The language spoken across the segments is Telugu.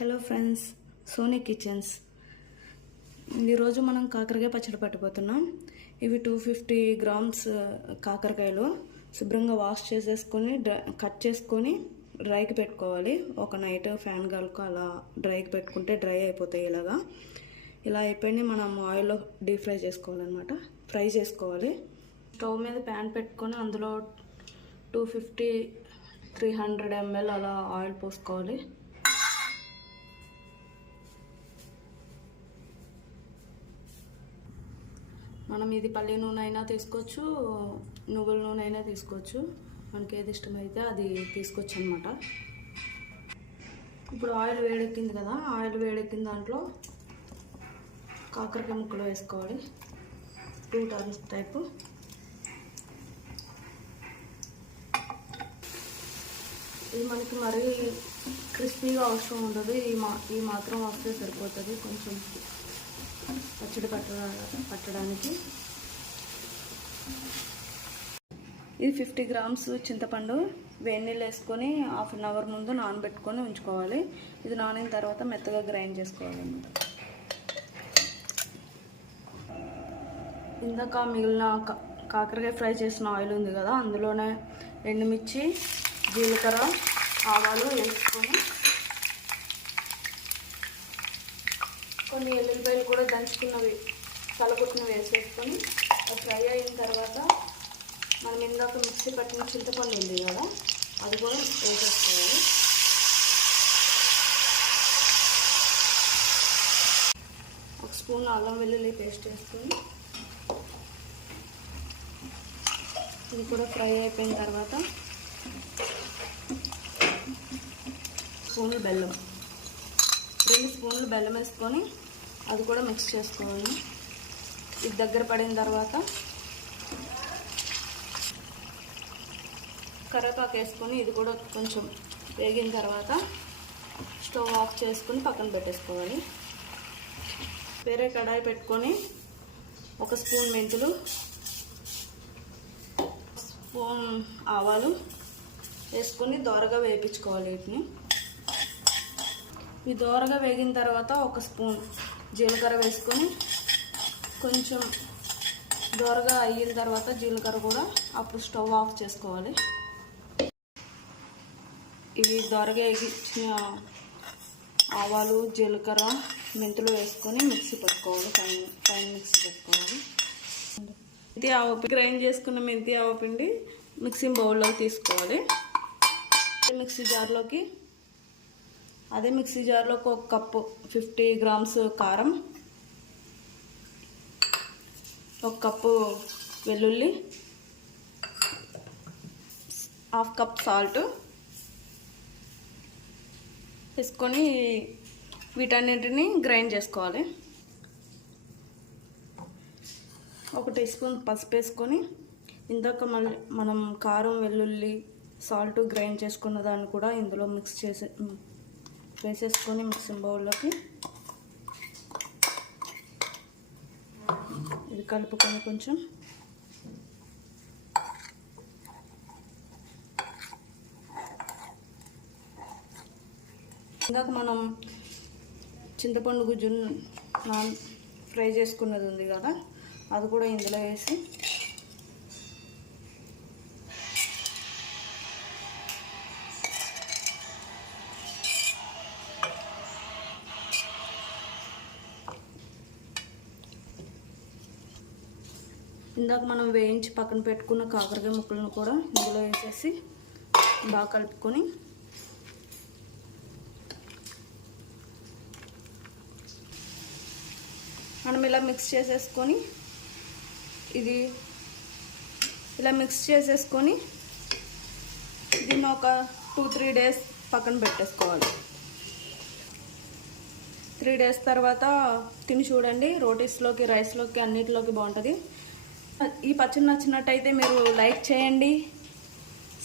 Hello friends, Sony kitchens. ఈరోజు మనం కాకరకాయ పచ్చడి పట్టిపోతున్నాం. ఇవి 250 గ్రామ్స్ కాకరకాయలు శుభ్రంగా వాష్ చేసేసుకొని కట్ చేసుకొని డ్రైకి పెట్టుకోవాలి. ఒక నైట్ ఫ్యాన్ గాలికి అలా డ్రైకి పెట్టుకుంటే డ్రై అయిపోతాయి. ఇలా అయిపోయి మనం ఆయిల్లో డీప్ ఫ్రై చేసుకోవాలన్నమాట. ఫ్రై చేసుకోవాలి. స్టవ్ మీద ప్యాన్ పెట్టుకొని అందులో 250-300 ml అలా ఆయిల్ పోసుకోవాలి. మనం ఇది పల్లి నూనె అయినా తీసుకోవచ్చు, నువ్వుల నూనె అయినా తీసుకోవచ్చు. మనకి ఏది ఇష్టమైతే అది తీసుకోవచ్చు అనమాట. ఇప్పుడు ఆయిల్ వేడెక్కింది కదా, ఆయిల్ వేడెక్కిన దాంట్లో కాకరకాయ ముక్కలు వేసుకోవాలి. 2 టర్న్స్ టైపు. ఇది మనకి మరీ క్రిస్పీగా అవసరం ఉండదు. ఈ మాత్రం వస్తే సరిపోతుంది కొంచెం పచ్చడి పట్టడానికి. ఇది 50 గ్రామ్స్ చింతపండు వేడి నీళ్ళు వేసుకొని 1/2 అవర్ ముందు నానబెట్టుకొని ఉంచుకోవాలి. ఇది నానిన తర్వాత మెత్తగా గ్రైండ్ చేసుకోవాలన్నమాట. ఇందాక మిగిలిన కాకరకాయ ఫ్రై చేసిన ఆయిల్ ఉంది కదా, అందులోనే ఎండుమిర్చి, జీలకర్ర, ఆవాలు వేసుకొని కొన్ని ఎల్లుల్లిపాయలు కూడా దంచుకున్నవి కలగొట్టినవి వేసేసుకొని ఫ్రై అయిన తర్వాత మనం ఇందాక మిక్సీ పట్టిన చింతపండు ఉంది కదా, అది కూడా వేసేసుకోవాలి. ఒక స్పూన్ అల్లం వెల్లుల్లి పేస్ట్ వేసుకొని ఇది కూడా ఫ్రై అయిపోయిన తర్వాత స్పూన్లు బెల్లం, 2 స్పూన్లు బెల్లం వేసుకొని అది కూడా మిక్స్ చేసుకోవాలి. ఇది దగ్గర పడిన తర్వాత కరివేపాకు వేసుకొని ఇది కూడా కొంచెం వేగిన తర్వాత స్టవ్ ఆఫ్ చేసుకొని పక్కన పెట్టేసుకోవాలి. వేరే కడాయి పెట్టుకొని 1 స్పూన్ మెంతులు, స్పూన్ ఆవాలు వేసుకొని దోరగా వేయించుకోవాలి. వీటిని ఈ దోరగా వేగిన తర్వాత 1 స్పూన్ జీలకర్ర వేసుకొని కొంచెం దోరగా అయిన తర్వాత జీలకర్ర కూడా అప్పుడు స్టవ్ ఆఫ్ చేసుకోవాలి. ఇవి దోరగా వేగించిన ఆవాలు, జీలకర్ర, మెంతులు వేసుకొని మిక్సీ పెట్టుకోవాలి. ఫైన్ మిక్సీ పెట్టుకోవాలి. మెంతి ఆవపిండి, గ్రైండ్ చేసుకున్న మెంతి ఆవపిండి మిక్సింగ్ బౌల్లోకి తీసుకోవాలి. అదే మిక్సీ జార్లోకి 1 కప్పు 50 గ్రామ్స్ కారం, 1 కప్పు వెల్లుల్లి, 1/2 కప్ సాల్ట్ వేసుకొని వీటన్నిటిని గ్రైండ్ చేసుకోవాలి. 1 టీ స్పూన్ పసుపు వేసుకొని ఇందాక మనం కారం, వెల్లుల్లి, సాల్ట్ గ్రైండ్ చేసుకున్న దాన్ని కూడా ఇందులో వేసేసుకొని మిక్సింగ్ బౌల్లోకి ఇది కలుపుకొని కొంచెం ఇందాక మనం చింతపండు గుజ్జును ఫ్రై చేసుకున్నది ఉంది కదా, అది కూడా ఇందులో వేసి ఇందాక మనం వేయించి పక్కన పెట్టుకున్న కాకరకాయ ముక్కలను కూడా ఇందులో వేసేసి బాగా కలుపుకొని మనం ఇలా మిక్స్ చేసేసుకొని దీన్ని ఒక 2-3 డేస్ పక్కన పెట్టేసుకోవాలి. 3 డేస్ తర్వాత తిని చూడండి. రోటీస్లోకి, రైస్లోకి అన్నిటిలోకి బాగుంటుంది. ఈ పచ్చడి నచ్చినట్టయితే మీరు లైక్ చేయండి,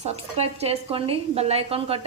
సబ్స్క్రైబ్ చేసుకోండి, బెల్ ఐకాన్ కొట్టండి.